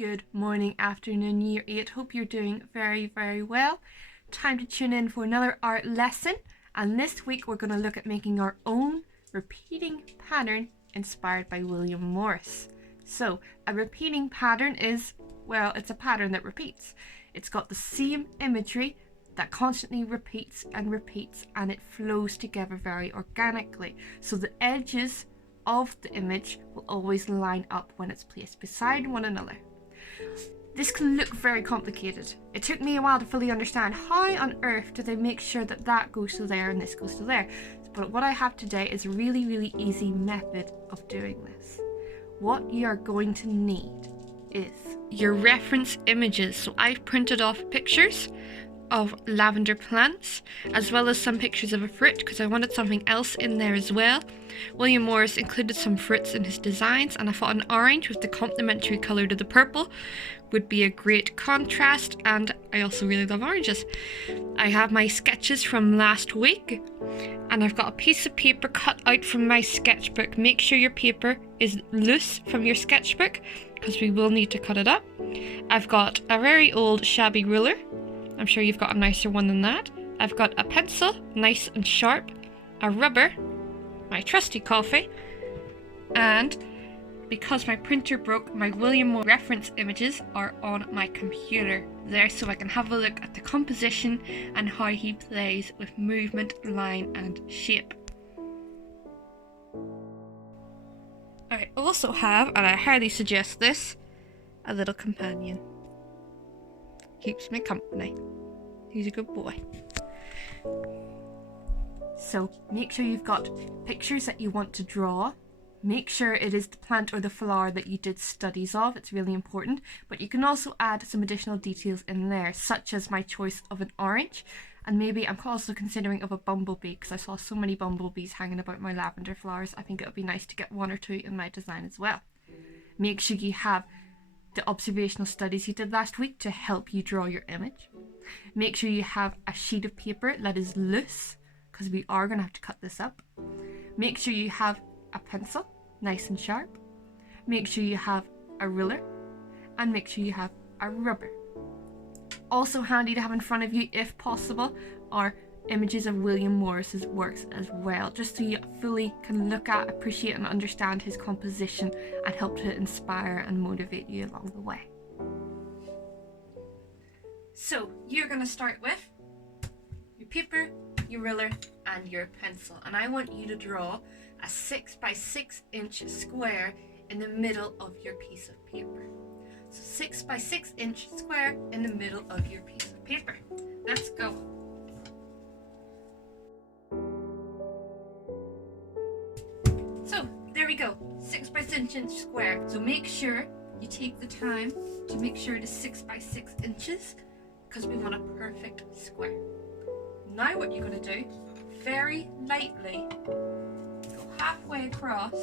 good morning, afternoon, year 8. Hope you're doing very well. Time to tune in for another art lesson, and this week we're going to look at making our own repeating pattern inspired by William Morris. So a repeating pattern is, well, it's a pattern that repeats. It's got the same imagery that constantly repeats and it flows together very organically. So the edges of the image will always line up when it's placed beside one another. This can look very complicated. It took me a while to fully understand how on earth do they make sure that that goes to there and this goes to there. But what I have today is a really easy method of doing this. What you are going to need is your reference images. So I've printed off pictures of lavender plants, as well as some pictures of a fruit, because I wanted something else in there as well. William Morris included some fruits in his designs, and I thought an orange with the complementary colour to the purple would be a great contrast, and I also really love oranges. I have my sketches from last week, and I've got a piece of paper cut out from my sketchbook. Make sure your paper is loose from your sketchbook, because we will need to cut it up. I've got a very old shabby ruler. I'm sure you've got a nicer one than that. I've got a pencil, nice and sharp, a rubber, my trusty coffee, and because my printer broke, my William Morris reference images are on my computer there, so I can have a look at the composition and how he plays with movement, line and shape. I also have, and I highly suggest this, a little companion. Keeps me company. He's a good boy. So make sure you've got pictures that you want to draw. Make sure it is the plant or the flower that you did studies of. It's really important. But you can also add some additional details in there, such as my choice of an orange. And maybe I'm also considering of a bumblebee, because I saw so many bumblebees hanging about my lavender flowers. I think it would be nice to get one or two in my design as well. Make sure you have the observational studies you did last week to help you draw your image. Make sure you have a sheet of paper that is loose, because we are going to have to cut this up. Make sure you have a pencil, nice and sharp. Make sure you have a ruler, and make sure you have a rubber. Also handy to have in front of you, if possible, are images of William Morris's works as well, just so you fully can look at, appreciate and understand his composition and help to inspire and motivate you along the way. So you're going to start with your paper, your ruler and your pencil, and I want you to draw a 6 by 6 inch square in the middle of your piece of paper. So 6 by 6 inch square in the middle of your piece of paper. Let's go. So there we go, 6 by 6 inch square. So make sure you take the time to make sure it is 6 by 6 inches, because we want a perfect square. Now what you're going to do, very lightly go halfway across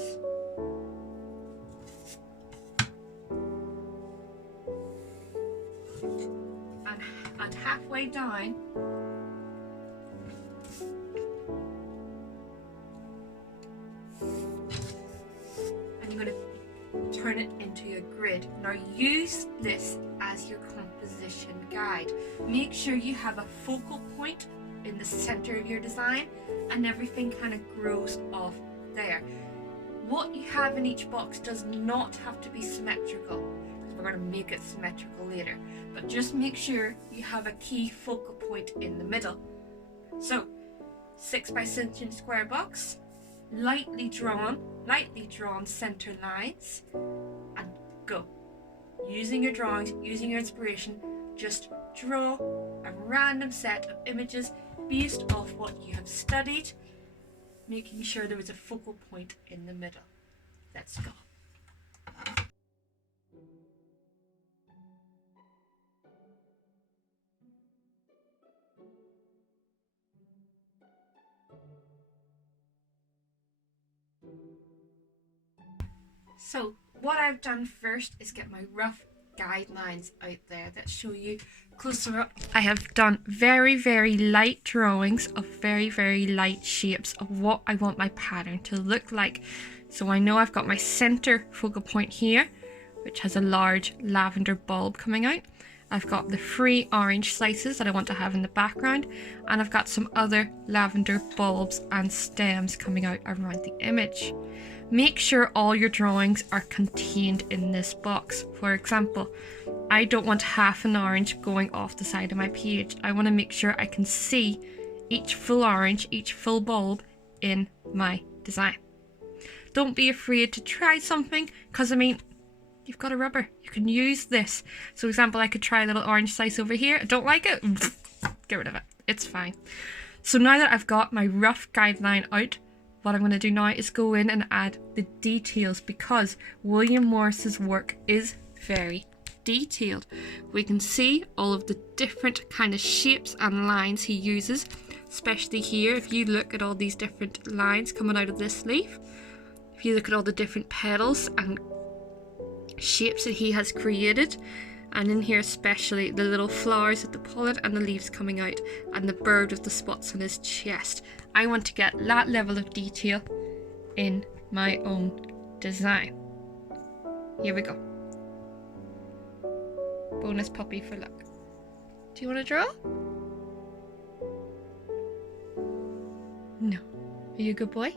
and halfway down, and you're going to turn it into a grid. Now use this as your composition guide. Make sure you have a focal point in the center of your design and everything kind of grows off there. What you have in each box does not have to be symmetrical, because we're going to make it symmetrical later, but just make sure you have a key focal point in the middle. So 6 by 6 inch square box, lightly drawn center lines, and go. Using your drawings, using your inspiration, just draw a random set of images based off what you have studied, making sure there is a focal point in the middle. Let's go. So what I've done first is get my rough guidelines out there that show you closer up. I have done very light drawings of very light shapes of what I want my pattern to look like. So I know I've got my center focal point here which has a large lavender bulb coming out. I've got the 3 orange slices that I want to have in the background, and I've got some other lavender bulbs and stems coming out around the image. Make sure all your drawings are contained in this box. For example, I don't want half an orange going off the side of my page. I want to make sure I can see each full orange, each full bulb in my design. Don't be afraid to try something, because I mean, you've got a rubber. You can use this. So for example, I could try a little orange slice over here. I don't like it. Get rid of it. It's fine. So now that I've got my rough guideline out, what I'm going to do now is go in and add the details, because William Morris's work is very detailed. We can see all of the different kind of shapes and lines he uses, especially here. If you look at all these different lines coming out of this leaf, if you look at all the different petals and shapes that he has created, and in here especially the little flowers with the pollen and the leaves coming out, and the bird with the spots on his chest. I want to get that level of detail in my own design. Here we go. Bonus puppy for luck. Do you want to draw? No. Are you a good boy?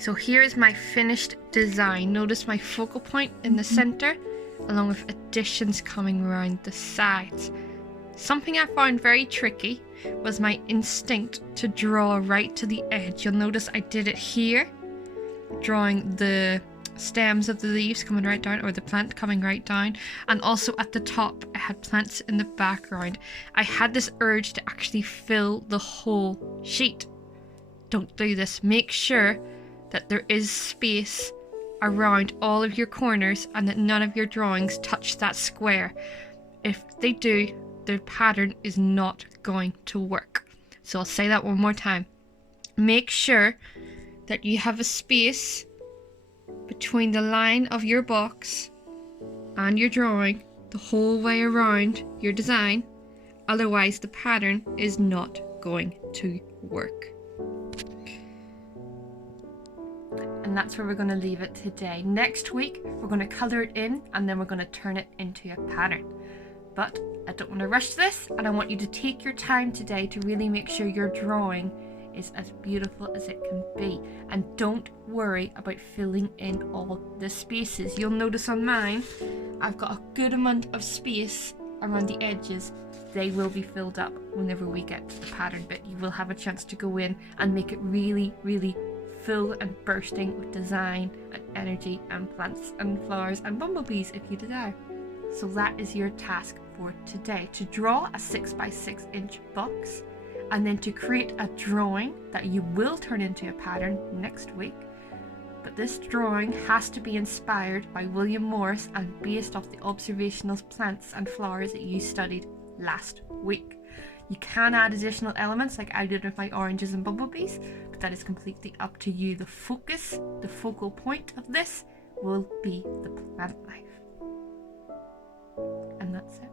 So here is my finished design. Notice my focal point in the center, along with additions coming around the sides. Something I found very tricky was my instinct to draw right to the edge. You'll notice I did it here, drawing the stems of the leaves coming right down, or the plant coming right down, and also at the top I had plants in the background. I had this urge to actually fill the whole sheet. Don't do this. Make sure that there is space around all of your corners and that none of your drawings touch that square. If they do, the pattern is not going to work. So I'll say that one more time. Make sure that you have a space between the line of your box and your drawing the whole way around your design. Otherwise, the pattern is not going to work. And that's where we're going to leave it today. Next week, we're going to colour it in, and then we're going to turn it into a pattern. But I don't want to rush this, and I want you to take your time today to really make sure your drawing is as beautiful as it can be. And don't worry about filling in all the spaces. You'll notice on mine, I've got a good amount of space around the edges. They will be filled up whenever we get to the pattern bit. You will have a chance to go in and make it really, really full and bursting with design and energy and plants and flowers and bumblebees if you desire. So that is your task for today, to draw a 6x6 inch box, and then to create a drawing that you will turn into a pattern next week. But this drawing has to be inspired by William Morris and based off the observational plants and flowers that you studied last week. You can add additional elements like I did with my oranges and bumblebees, but that is completely up to you. The focus, the focal point of this will be the plant life. And that's it.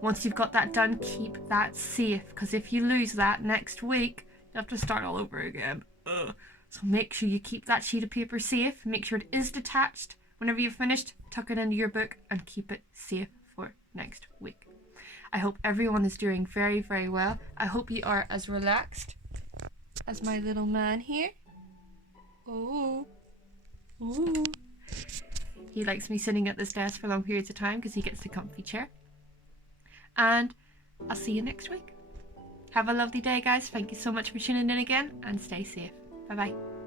Once you've got that done, keep that safe, because if you lose that next week, you have to start all over again. Ugh. So make sure you keep that sheet of paper safe. Make sure it is detached. Whenever you've finished, tuck it into your book and keep it safe for next week. I hope everyone is doing very, very well. I hope you are as relaxed as my little man here. Oh. Ooh. He likes me sitting at this desk for long periods of time because he gets the comfy chair. And I'll see you next week. Have a lovely day, guys. Thank you so much for tuning in again, and stay safe. Bye-bye.